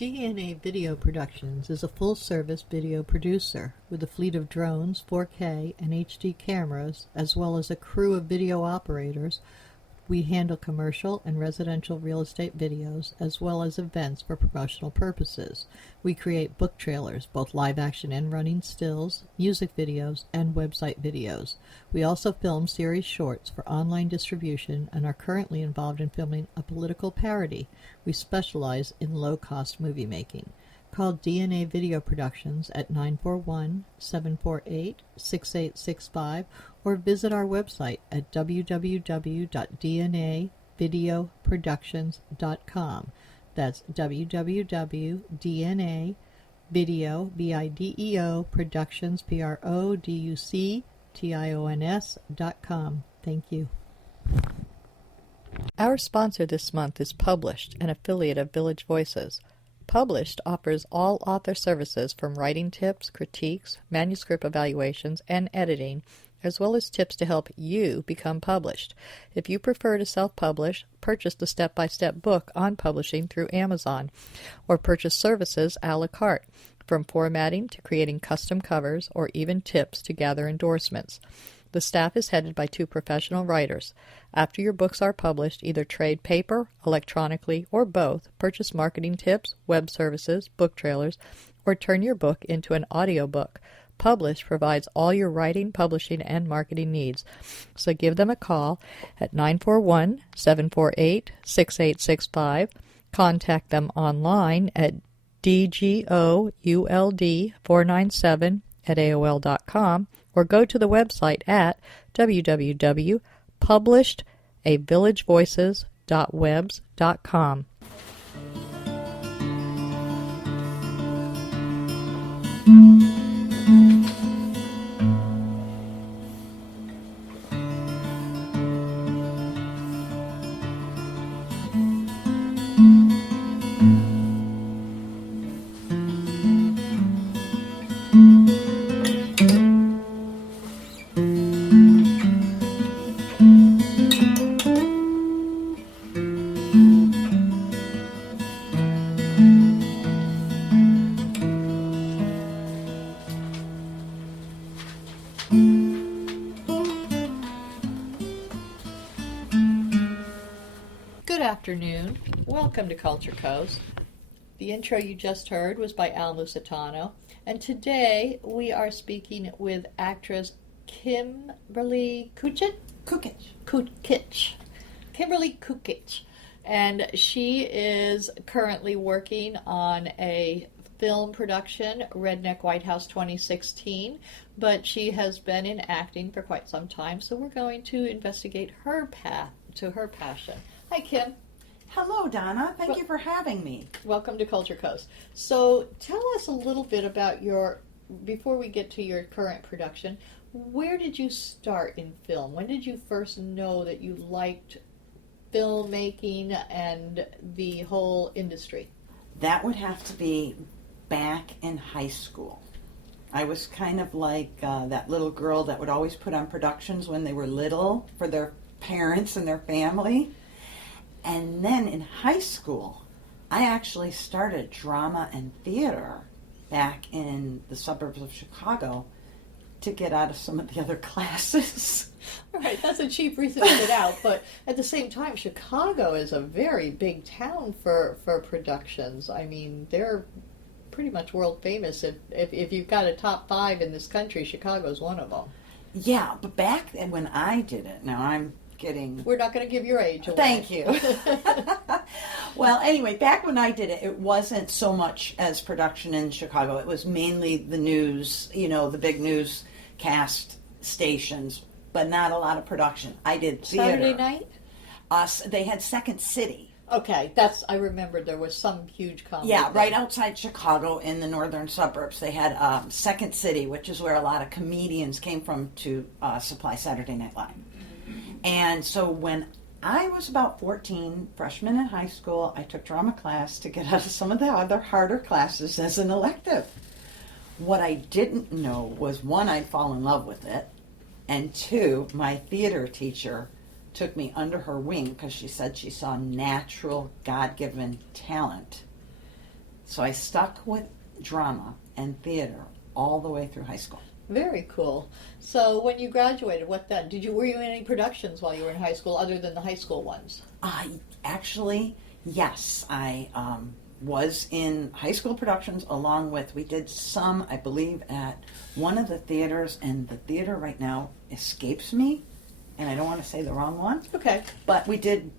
DNA Video Productions is a full-service video producer with a fleet of drones, 4K, and HD cameras, as well as a crew of video operators. We handle commercial and residential real estate videos, as well as events for promotional purposes. We create book trailers, both live-action and running stills, music videos, and website videos. We also film series shorts for online distribution and are currently involved in filming a political parody. We specialize in low-cost movie making. Call DNA Video Productions at 941-748-6865 or visit our website at www.dnavideoproductions.com. That's www.dnavideoproductions.com. Thank you. Our sponsor this month is Published, an affiliate of Village Voices. Published offers all author services from writing tips, critiques, manuscript evaluations, and editing, as well as tips to help you become published. If you prefer to self-publish, purchase the step-by-step book on publishing through Amazon, or purchase services a la carte, from formatting to creating custom covers, or even tips to gather endorsements. The staff is headed by 2 professional writers. After your books are published, either trade paper, electronically, or both, purchase marketing tips, web services, book trailers, or turn your book into an audiobook. Publish provides all your writing, publishing, and marketing needs. So give them a call at 941-748-6865. Contact them online at dgould497@aol.com or go to the website at www.publishedavillagevoices.webs.com. Good afternoon. Welcome to Culture Coast. The intro you just heard was by Al Musitano, and today we are speaking with actress Kimberly Kukich. Kimberly Kukich, and she is currently working on a film production, Redneck White House 2016, but she has been in acting for quite some time, so we're going to investigate her path to her passion. Hi, Kim. Hello, Donna. Thank you for having me. Welcome to Culture Coast. So tell us a little bit about before we get to your current production, where did you start in film? When did you first know that you liked filmmaking and the whole industry? That would have to be back in high school. I was kind of like that little girl that would always put on productions when they were little for their parents and their family. And then in high school, I actually started drama and theater back in the suburbs of Chicago to get out of some of the other classes. Right, that's a cheap reason to get out, but at the same time, Chicago is a very big town for productions. I mean, they're pretty much world famous. If you've got a top 5 in this country, Chicago's one of them. Yeah, but back then when I did it, we're not going to give your age away. Thank you. Well, anyway, back when I did it, it wasn't so much as production in Chicago. It was mainly the news, the big newscast stations, but not a lot of production. I did theater. Saturday night? They had Second City. Okay, I remember there was some huge comedy. Yeah, right outside Chicago in the northern suburbs. They had Second City, which is where a lot of comedians came from to supply Saturday Night Live. And so when I was about 14, freshman in high school, I took drama class to get out of some of the other harder classes as an elective. What I didn't know was, 1, I'd fall in love with it, and 2, my theater teacher took me under her wing because she said she saw natural, God-given talent. So I stuck with drama and theater all the way through high school. Very cool. So when you graduated, what then? Were you in any productions while you were in high school other than the high school ones? Actually, yes. I was in high school productions along with, we did some, I believe, at one of the theaters, and the theater right now escapes me, and I don't want to say the wrong one. Okay. But we did,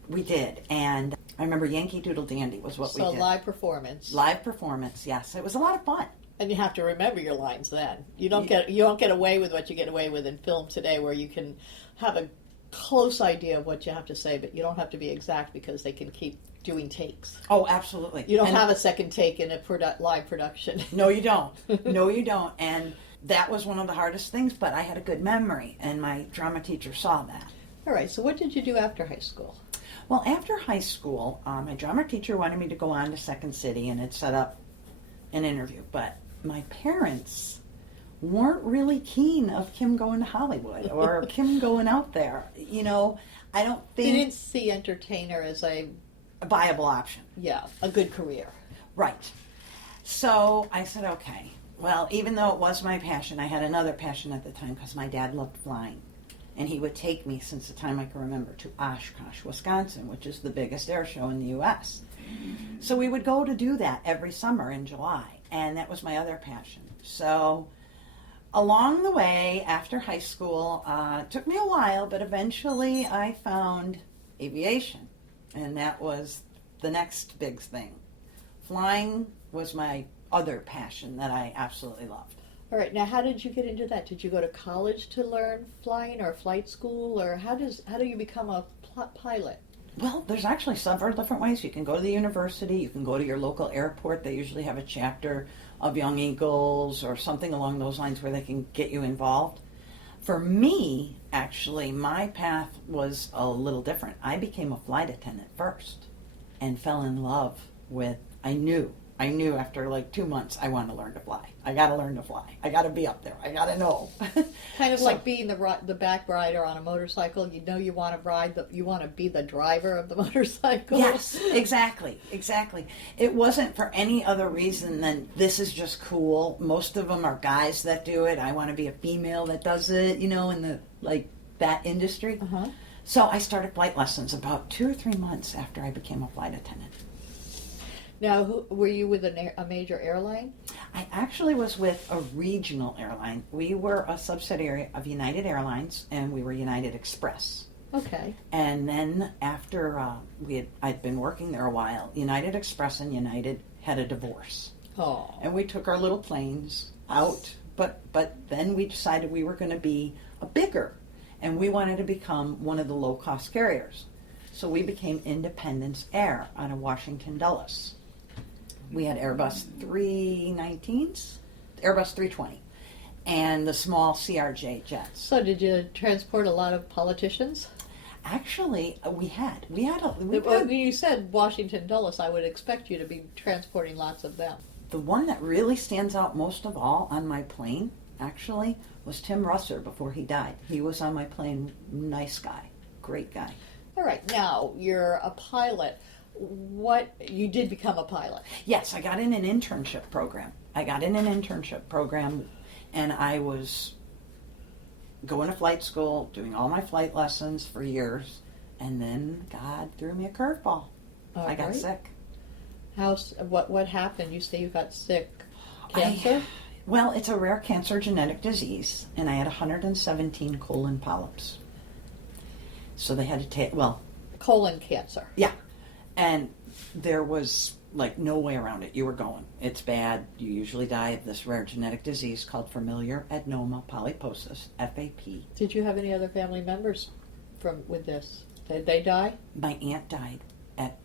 and I remember Yankee Doodle Dandy was what we did. So live performance. Live performance, yes. It was a lot of fun. And you have to remember your lines then. You don't get away with what you get away with in film today, where you can have a close idea of what you have to say, but you don't have to be exact because they can keep doing takes. Oh, absolutely. You don't have a second take in a live production. No, you don't. No, you don't. And that was one of the hardest things, but I had a good memory, and my drama teacher saw that. All right, so what did you do after high school? Well, after high school, my drama teacher wanted me to go on to Second City and had set up an interview, but my parents weren't really keen of Kim going to Hollywood or Kim going out there. You know, I don't think... They didn't see entertainer as a viable option. Yeah, a good career. Right. So I said, okay. Well, even though it was my passion, I had another passion at the time because my dad loved flying. And he would take me, since the time I can remember, to Oshkosh, Wisconsin, which is the biggest air show in the U.S. So we would go to do that every summer in July. And that was my other passion. So along the way, after high school, it took me a while, but eventually I found aviation. And that was the next big thing. Flying was my other passion that I absolutely loved. All right, now how did you get into that? Did you go to college to learn flying or flight school, or how do you become a pilot? Well, there's actually several different ways. You can go to the university, you can go to your local airport. They usually have a chapter of Young Eagles or something along those lines where they can get you involved. For me, actually, my path was a little different. I became a flight attendant first and fell in love with, I knew after like 2 months, I want to learn to fly. I got to learn to fly. I got to be up there. I got to know. Kind of like being the back rider on a motorcycle. You know you want to ride, you want to be the driver of the motorcycle. Yes, exactly. It wasn't for any other reason than this is just cool. Most of them are guys that do it. I want to be a female that does it, in the that industry. Uh-huh. So I started flight lessons about 2 or 3 months after I became a flight attendant. Now, were you with a major airline? I actually was with a regional airline. We were a subsidiary of United Airlines, and we were United Express. Okay. And then after I'd been working there a while, United Express and United had a divorce. Oh. And we took our little planes out, but then we decided we were going to be a bigger, and we wanted to become one of the low-cost carriers. So we became Independence Air out of Washington Dulles. We had Airbus 319s, Airbus 320, and the small CRJ jets. So did you transport a lot of politicians? Actually, we had. When you said Washington Dulles, I would expect you to be transporting lots of them. The one that really stands out most of all on my plane, actually, was Tim Russer before he died. He was on my plane. Nice guy. Great guy. All right. Now, you're a pilot. You did become a pilot? Yes, I got in an internship program. And I was going to flight school, doing all my flight lessons for years, and then God threw me a curveball. I got sick. What happened? You say you got sick. Cancer? Well, it's a rare cancer genetic disease, and I had 117 colon polyps. So they had to take, colon cancer. Yeah. And there was no way around it. You were going. It's bad. You usually die of this rare genetic disease called familial adenoma polyposis, FAP. Did you have any other family members with this? Did they die? My aunt died at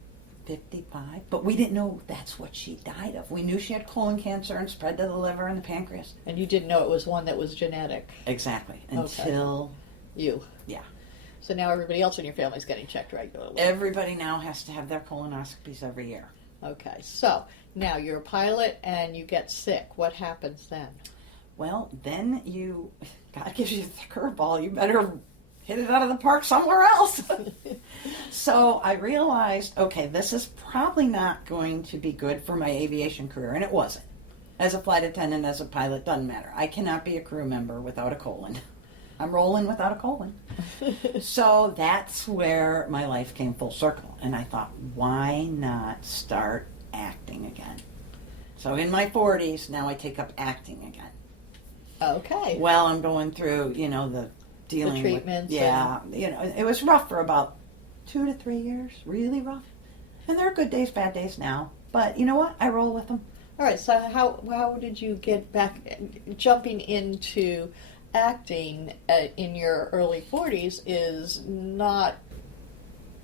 55, but we didn't know that's what she died of. We knew she had colon cancer and spread to the liver and the pancreas. And you didn't know it was one that was genetic? Exactly. Until... You. Yeah. So now everybody else in your family is getting checked regularly. Everybody now has to have their colonoscopies every year. Okay. So now you're a pilot and you get sick. What happens then? Well, then God gives you the curveball. You better hit it out of the park somewhere else. So I realized, okay, this is probably not going to be good for my aviation career, and it wasn't. As a flight attendant, as a pilot, doesn't matter. I cannot be a crew member without a colon. I'm rolling without a colon. So that's where my life came full circle, and I thought, why not start acting again? So in my 40s, now I take up acting again. Okay. Well, I'm going through, the dealing the treatments. with, it was rough for about 2 to 3 years, really rough. And there are good days, bad days now, but you know what? I roll with them. All right, so how did you get back, jumping into acting in your early 40s is not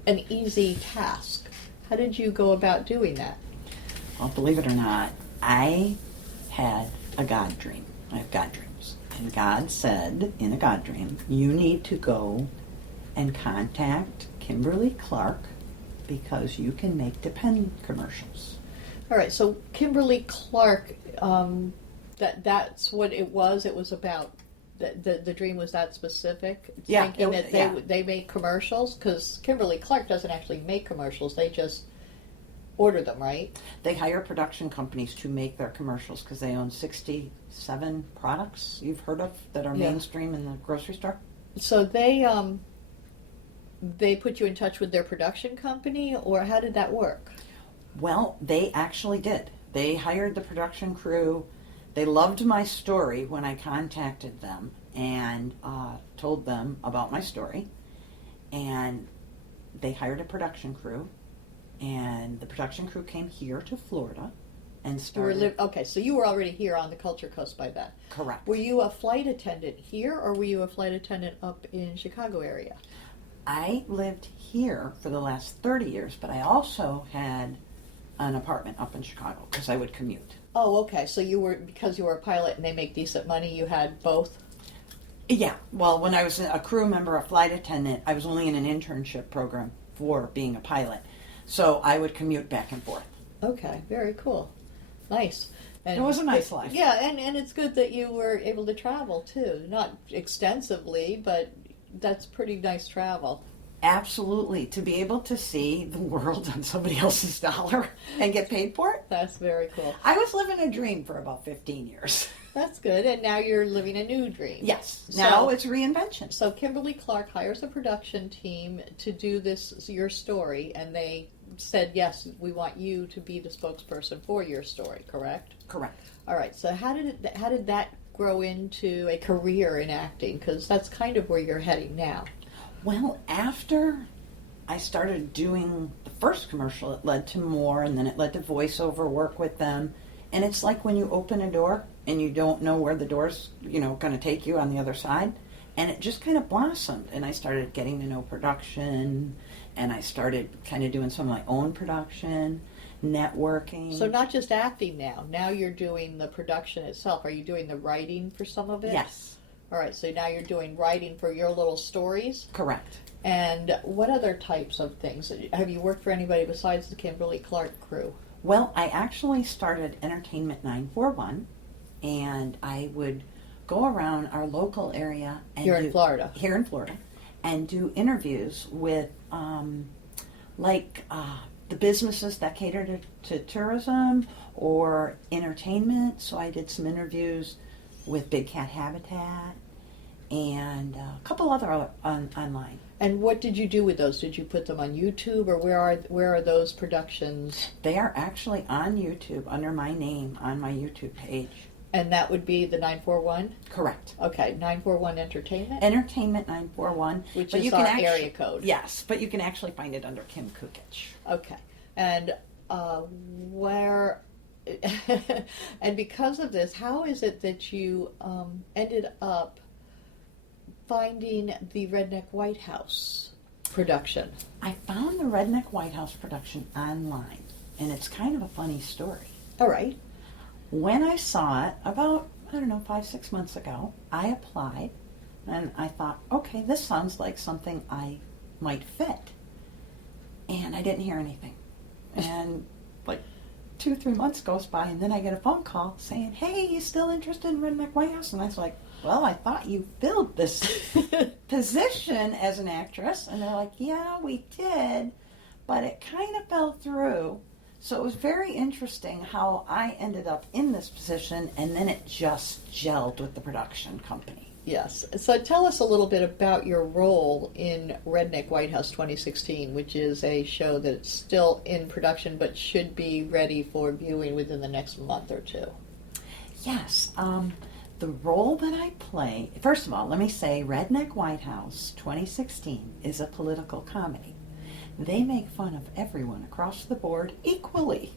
an easy task. How did you go about doing that? Well, believe it or not, I had a God dream. I have God dreams. And God said in a God dream, you need to go and contact Kimberly Clark because you can make Depend commercials. All right, so Kimberly Clark, that's what it was. It was about the dream was that specific. Yeah, thinking that they make commercials, because Kimberly Clark doesn't actually make commercials. They just order them, right? They hire production companies to make their commercials because they own 67 products you've heard of that are mainstream in the grocery store. So they put you in touch with their production company, or how did that work? Well, they actually did. They hired the production crew. They loved my story when I contacted them and told them about my story. And they hired a production crew. And the production crew came here to Florida and started. Okay, so you were already here on the Culture Coast by then. Correct. Were you a flight attendant here, or were you a flight attendant up in Chicago area? I lived here for the last 30 years, but I also had an apartment up in Chicago because I would commute. Oh, okay. So because you were a pilot and they make decent money, you had both? Yeah. Well, when I was a crew member, a flight attendant, I was only in an internship program for being a pilot. So I would commute back and forth. Okay, very cool. Nice. And it was a nice life. Yeah, and it's good that you were able to travel too. Not extensively, but that's pretty nice travel. Absolutely. To be able to see the world on somebody else's dollar and get paid for it. That's very cool. I was living a dream for about 15 years. That's good. And now you're living a new dream. Yes. Now it's reinvention. So Kimberly Clark hires a production team to do your story, and they said, yes, we want you to be the spokesperson for your story, correct? Correct. All right. So how did that grow into a career in acting? Because that's kind of where you're heading now. Well, after I started doing the first commercial, it led to more, and then it led to voiceover work with them. And it's like when you open a door and you don't know where the door's, going to take you on the other side. And it just kind of blossomed. And I started getting to know production, and I started kind of doing some of my own production, networking. So not just acting now. Now you're doing the production itself. Are you doing the writing for some of it? Yes. All right, so now you're doing writing for your little stories? Correct. And what other types of things? Have you worked for anybody besides the Kimberly Clark crew? Well, I actually started Entertainment 941, and I would go around our local area. And Here in Florida, and do interviews with, the businesses that cater to tourism or entertainment. So I did some interviews with Big Cat Habitat and a couple other online. And what did you do with those? Did you put them on YouTube, or where are those productions? They are actually on YouTube under my name on my YouTube page. And that would be the 941? Correct. Okay, 941 Entertainment? Entertainment 941. Which is our area code. Yes, but you can actually find it under Kim Kukich. Okay. And where... and because of this, how is it that you ended up finding the Redneck White House production? I found the Redneck White House production online, and it's kind of a funny story. All right. When I saw it about, 5-6 months ago, I applied, and I thought, okay, this sounds like something I might fit. And I didn't hear anything. And 2-3 months goes by, and then I get a phone call saying, hey, you still interested in Redneck White House? And I was like, well, I thought you filled this position as an actress. And they're like, yeah, we did, but it kind of fell through. So it was very interesting how I ended up in this position, and then it just gelled with the production company. Yes. So tell us a little bit about your role in Redneck White House 2016, which is a show that's still in production but should be ready for viewing within the next month or two. Yes. The role that I play, first of all, let me say Redneck White House 2016 is a political comedy. They make fun of everyone across the board equally.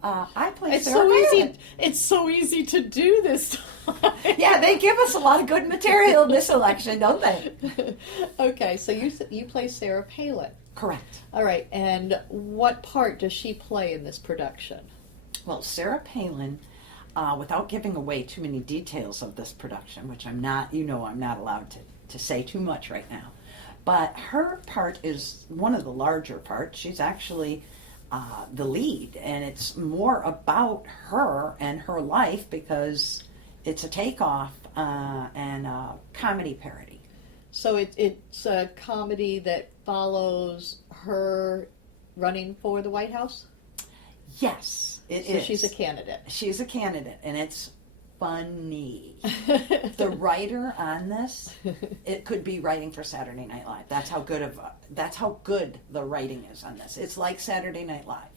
I play Sarah Palin. It's so easy to do this time. Yeah, they give us a lot of good material in this election, don't they? Okay, so you play Sarah Palin. Correct. All right, and what part does she play in this production? Well, Sarah Palin, without giving away too many details of this production, which I'm not allowed to say too much right now, but her part is one of the larger parts. She's actually the lead, and it's more about her and her life because it's a takeoff and a comedy parody. So it's a comedy that follows her running for the White House? Yes, it is. So she's a candidate. She's a candidate, and it's funny. The writer on this, it could be writing for Saturday Night Live. That's how good the writing is on this. It's like Saturday Night Live.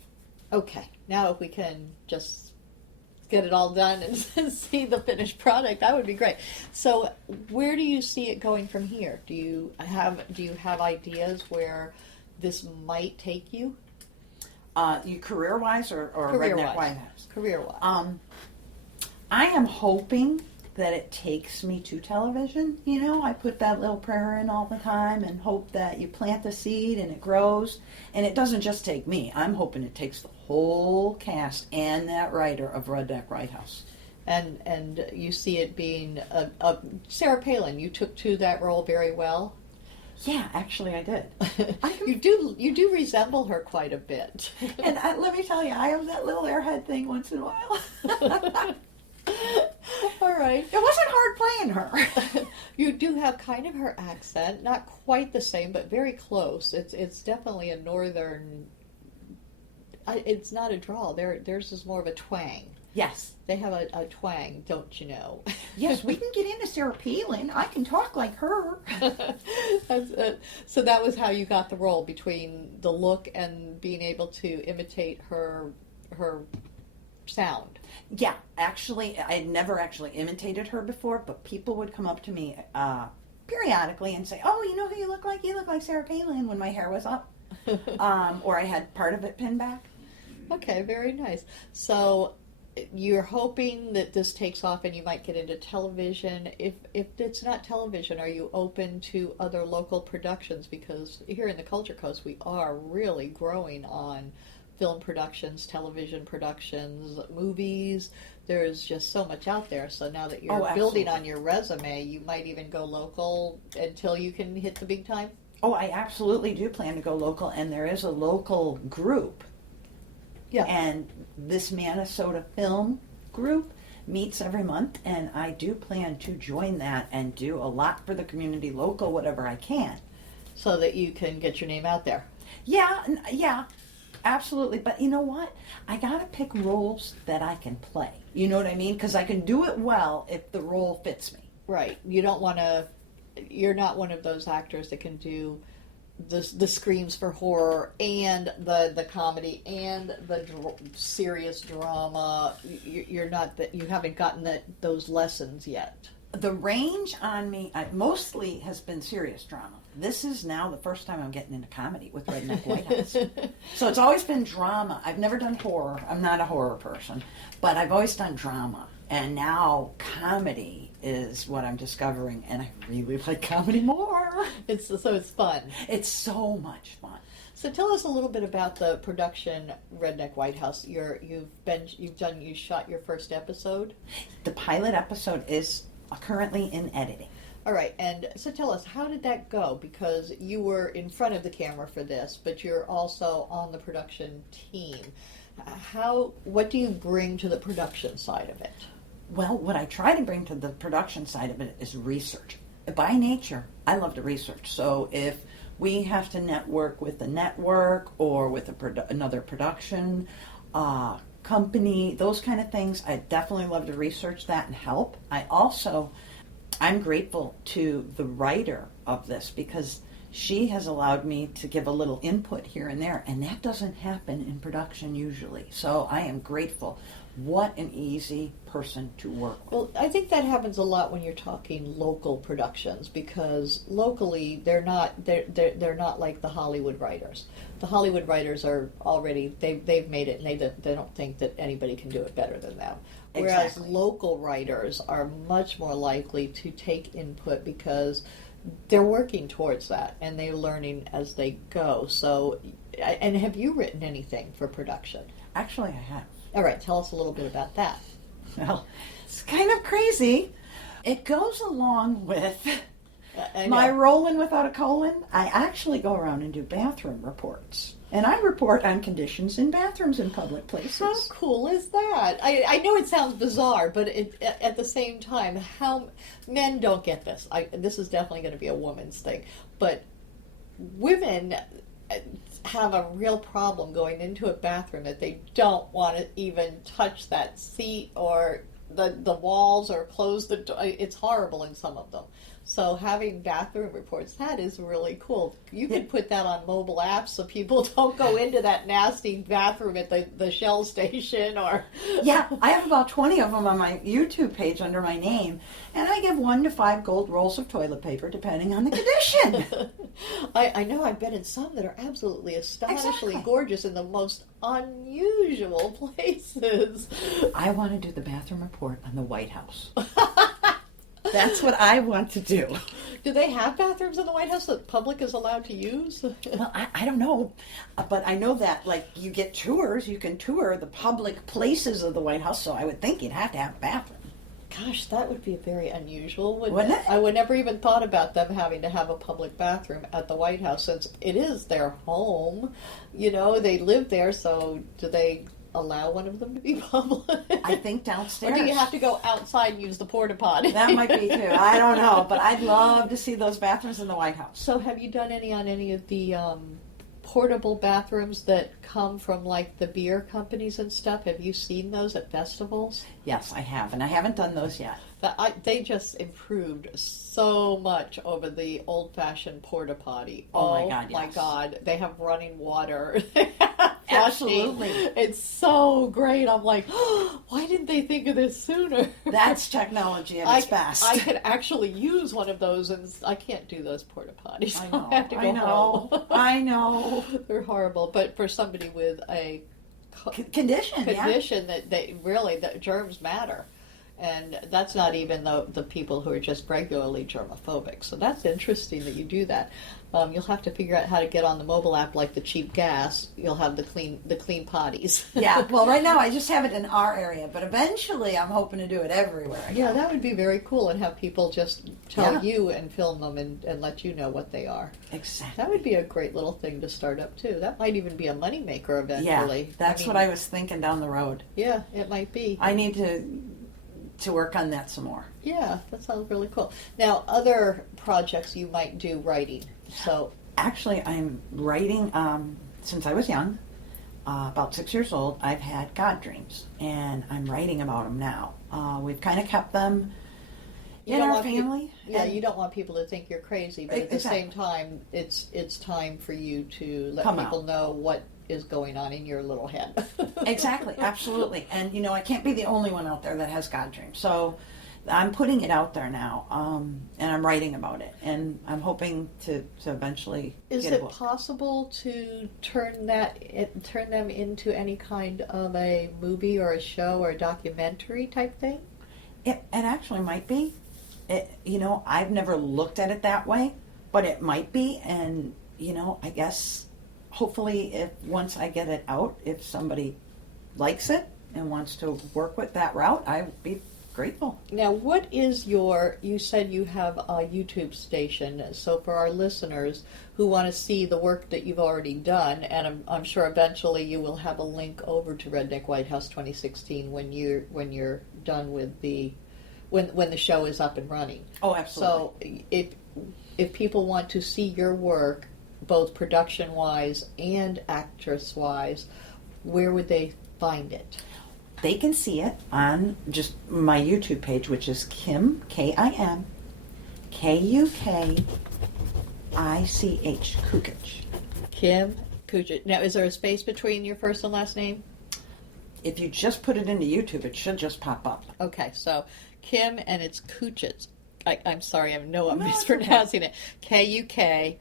Okay, now if we can just get it all done and see the finished product, that would be great. So, where do you see it going from here? Do you have ideas where this might take you? You career-wise or Career-wise. Redneck White House? Career-wise. I am hoping that it takes me to television. You know, I put that little prayer in all the time and hope that you plant the seed and it grows. And it doesn't just take me. I'm hoping it takes the whole cast and that writer of Redneck White House. And you see it being Sarah Palin. You took to that role very well. Yeah, actually, I did. You do resemble her quite a bit. And let me tell you, I have that little airhead thing once in a while. All right. It wasn't hard playing her. You do have kind of her accent, not quite the same, but very close. It's definitely a northern. It's not a drawl. Theirs is more of a twang. Yes. They have a twang, don't you know? Yes, we can get into Sarah Palin. I can talk like her. So that was how you got the role, between the look and being able to imitate her sound. Yeah, actually, I had never actually imitated her before, but people would come up to me periodically and say, "Oh, you know who you look like? You look like Sarah Palin," when my hair was up, or I had part of it pinned back. Okay, very nice. So you're hoping that this takes off and you might get into television. If it's not television, are you open to other local productions? Because here in the Culture Coast, we are really growing on film productions, television productions, movies. There's just so much out there. So now that you're building on your resume, you might even go local until you can hit the big time? Oh, I absolutely do plan to go local, and there is a local group. Yeah. And this Minnesota film group meets every month, and I do plan to join that and do a lot for the community, local, whatever I can. So that you can get your name out there. Yeah, absolutely. But you know what? I gotta pick roles that I can play. You know what I mean? Because I can do it well if the role fits me. Right. You don't want to. You're not one of those actors that can do the screams for horror and the comedy and the serious drama. You're not that. You haven't gotten those lessons yet. The range on me mostly has been serious drama. This is now the first time I'm getting into comedy with Redneck White House. So it's always been drama. I've never done horror. I'm not a horror person. But I've always done drama. And now comedy is what I'm discovering. And I really like comedy more. It's fun. It's so much fun. So tell us a little bit about the production Redneck White House. You shot your first episode? The pilot episode is currently in editing. All right, and so tell us, how did that go? Because you were in front of the camera for this, but you're also on the production team. What do you bring to the production side of it? Well, what I try to bring to the production side of it is research. By nature, I love to research. So if we have to network with a network or with another production company, those kind of things, I definitely love to research that and help. I'm grateful to the writer of this because she has allowed me to give a little input here and there, and that doesn't happen in production usually. So I am grateful. What an easy person to work with. Well, I think that happens a lot when you're talking local productions, because locally they're not like the Hollywood writers. The Hollywood writers are already they've made it, and they don't think that anybody can do it better than them. Whereas Exactly. local writers are much more likely to take input because they're working towards that and they're learning as they go. So, and have you written anything for production? Actually, I have. All right, tell us a little bit about that. Well, it's kind of crazy. It goes along with I my know. rolling without a colon. I actually go around and do bathroom reports. And I report on conditions in bathrooms in public places. How cool is that? I know it sounds bizarre, but at the same time, how men don't get this. This is definitely going to be a woman's thing, but women have a real problem going into a bathroom that they don't want to even touch that seat or the walls or close the door. It's horrible in some of them. So having bathroom reports, that is really cool. You could put that on mobile apps so people don't go into that nasty bathroom at the Shell station or... Yeah, I have about 20 of them on my YouTube page under my name, and I give 1 to 5 gold rolls of toilet paper depending on the condition. I know I've been in some that are absolutely astonishingly Exactly. gorgeous in the most unusual places. I want to do the bathroom report on the White House. That's what I want to do. Do they have bathrooms in the White House that the public is allowed to use? Well, I don't know, but I know that, like, you get tours, you can tour the public places of the White House, so I would think you'd have to have a bathroom. Gosh, that would be very unusual, wouldn't Wouldn't it? it? I would never even thought about them having to have a public bathroom at the White House, since it is their home. You know, they live there, so do they allow one of them to be public? I think Or downstairs. do you have to go outside and use the porta potty? That might be too. I don't know, but I'd love to see those bathrooms in the White House. So have you done any on any of the portable bathrooms that come from like the beer companies and stuff? Have you seen those at festivals? Yes, I have, and I haven't done those yet. They just improved so much over the old-fashioned porta potty. Oh my God, my yes. God, they have running water. Absolutely. It's so great. I'm like, oh, why didn't they think of this sooner? That's technology at its best. I could actually use one of those, and I can't do those porta potties. I know. I have to go home. I know. They're horrible. But for somebody with a Condition, yeah. condition that germs matter. And that's not even the people who are just regularly germophobic. So that's interesting that you do that. You'll have to figure out how to get on the mobile app, like the cheap gas. You'll have the clean potties. Yeah, well, right now I just have it in our area, but eventually I'm hoping to do it everywhere. Yeah, that would be very cool, and have people just tell Yeah. you and film them and let you know what they are. Exactly. That would be a great little thing to start up too. That might even be a moneymaker eventually. Yeah, that's what I was thinking down the road. Yeah, it might be. I need to work on that some more. Yeah, that sounds really cool. Now, other projects you might do writing. So, Actually, I'm writing, since I was young, about 6 years old, I've had God dreams, and I'm writing about them now. We've kind of kept them You in don't our want family. yeah, and you don't want people to think you're crazy, but at the Exactly. same time, it's time for you to let Come people out. know what is going on in your little head. Exactly, absolutely. And, I can't be the only one out there that has God dreams. So I'm putting it out there now, and I'm writing about it. And I'm hoping to eventually Is get a it book. possible to turn them into any kind of a movie or a show or a documentary type thing? It actually might be. I've never looked at it that way, but it might be. And, I guess hopefully once I get it out, if somebody likes it and wants to work with that route, I'd be grateful. Now, what is you said you have a YouTube station, so for our listeners who want to see the work that you've already done, and I'm sure eventually you will have a link over to Redneck White House 2016 when you're done with when the show is up and running. Oh, absolutely. So if people want to see your work, both production-wise and actress-wise, where would they find it? They can see it on just my YouTube page, which is Kim, Kim, Kukich, Kukich. Kim Kukich. Now, is there a space between your first and last name? If you just put it into YouTube, it should just pop up. Okay, so Kim, and it's Kukich. I'm sorry, I know I'm mispronouncing it. Kukich.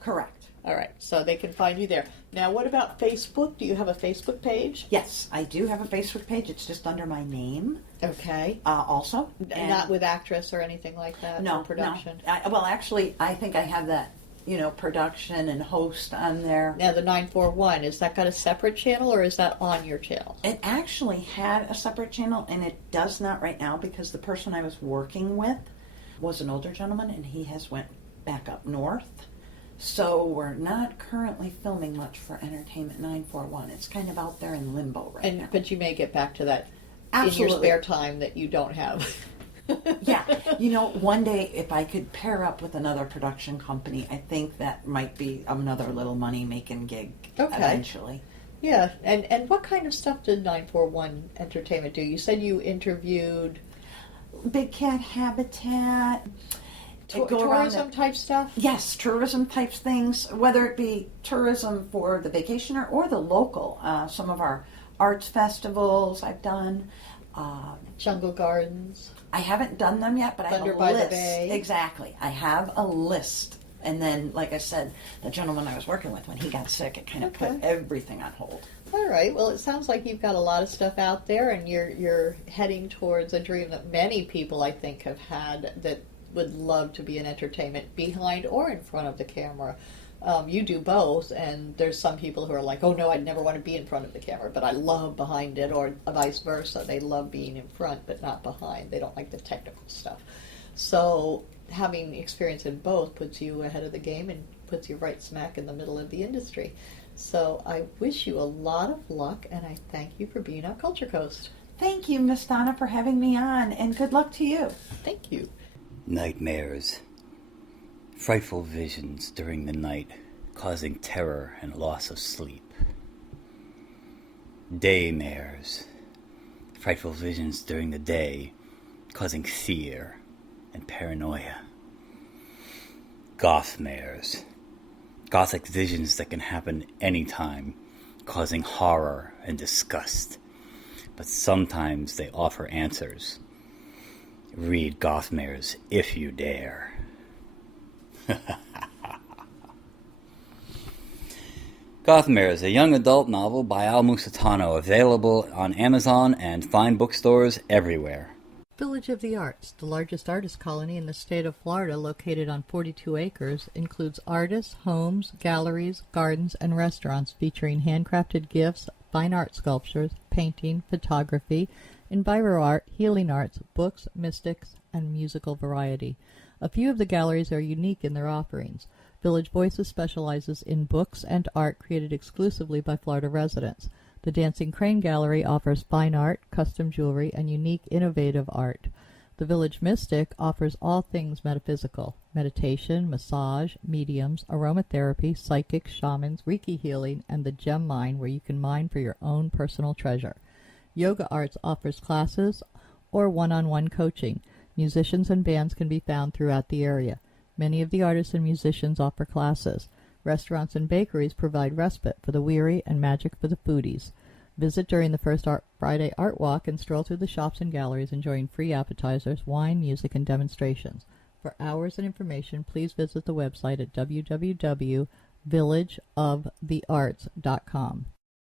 Correct. All right, so they can find you there. Now, what about Facebook? Do you have a Facebook page? Yes, I do have a Facebook page. It's just under my name. Okay. Also. Not with actress or anything like that? No, or production? No. Well, actually, I think I have that, production and host on there. Now, the 941, is that got a separate channel, or is that on your channel? It actually had a separate channel, and it does not right now because the person I was working with was an older gentleman, and he has went back up north. So we're not currently filming much for Entertainment 941. It's kind of out there in limbo right now. But you may get back to that Absolutely. in your spare time that you don't have. Yeah. One day if I could pair up with another production company, I think that might be another little money-making gig eventually. Yeah. And what kind of stuff did 941 Entertainment do? You said you interviewed Big cat habitat. Tourism type stuff? Yes, tourism type things, whether it be tourism for the vacationer or the local. Some of our arts festivals I've done. Jungle Gardens. I haven't done them yet, but I have a list. Thunder by the Bay. Exactly. I have a list. And then, like I said, the gentleman I was working with, when he got sick, it kind of put everything on hold. All right. Well, it sounds like you've got a lot of stuff out there, and you're heading towards a dream that many people, I think, have had, that would love to be in entertainment, behind or in front of the camera. You do both, and there's some people who are like, oh no, I'd never want to be in front of the camera, but I love behind it, or vice versa. They love being in front, but not behind. They don't like the technical stuff. So having experience in both puts you ahead of the game and puts you right smack in the middle of the industry. So I wish you a lot of luck, and I thank you for being on Culture Coast. Thank you, Miss Donna, for having me on, and good luck to you. Thank you. Nightmares. Frightful visions during the night, causing terror and loss of sleep. Daymares. Frightful visions during the day, causing fear and paranoia. Gothmares. Gothic visions that can happen anytime, causing horror and disgust. But sometimes they offer answers. Read Gothmares if you dare. Gothmares, a young adult novel by Al Musitano, available on Amazon and fine bookstores everywhere. Village of the Arts, the largest artist colony in the state of Florida, located on 42 acres, includes artists, homes, galleries, gardens, and restaurants featuring handcrafted gifts, fine art sculptures, painting, photography, enviro art, healing arts, books, mystics, and musical variety. A few of the galleries are unique in their offerings. Village Voices specializes in books and art created exclusively by Florida residents. The Dancing Crane Gallery offers fine art, custom jewelry, and unique, innovative art. The Village Mystic offers all things metaphysical: meditation, massage, mediums, aromatherapy, psychics, shamans, Reiki healing, and the gem mine, where you can mine for your own personal treasure. Yoga Arts offers classes or one-on-one coaching. Musicians and bands can be found throughout the area. Many of the artists and musicians offer classes. Restaurants and bakeries provide respite for the weary and magic for the foodies. Visit during the first Friday Art Walk and stroll through the shops and galleries enjoying free appetizers, wine, music, and demonstrations. For hours and information, please visit the website at www.villageofthearts.com.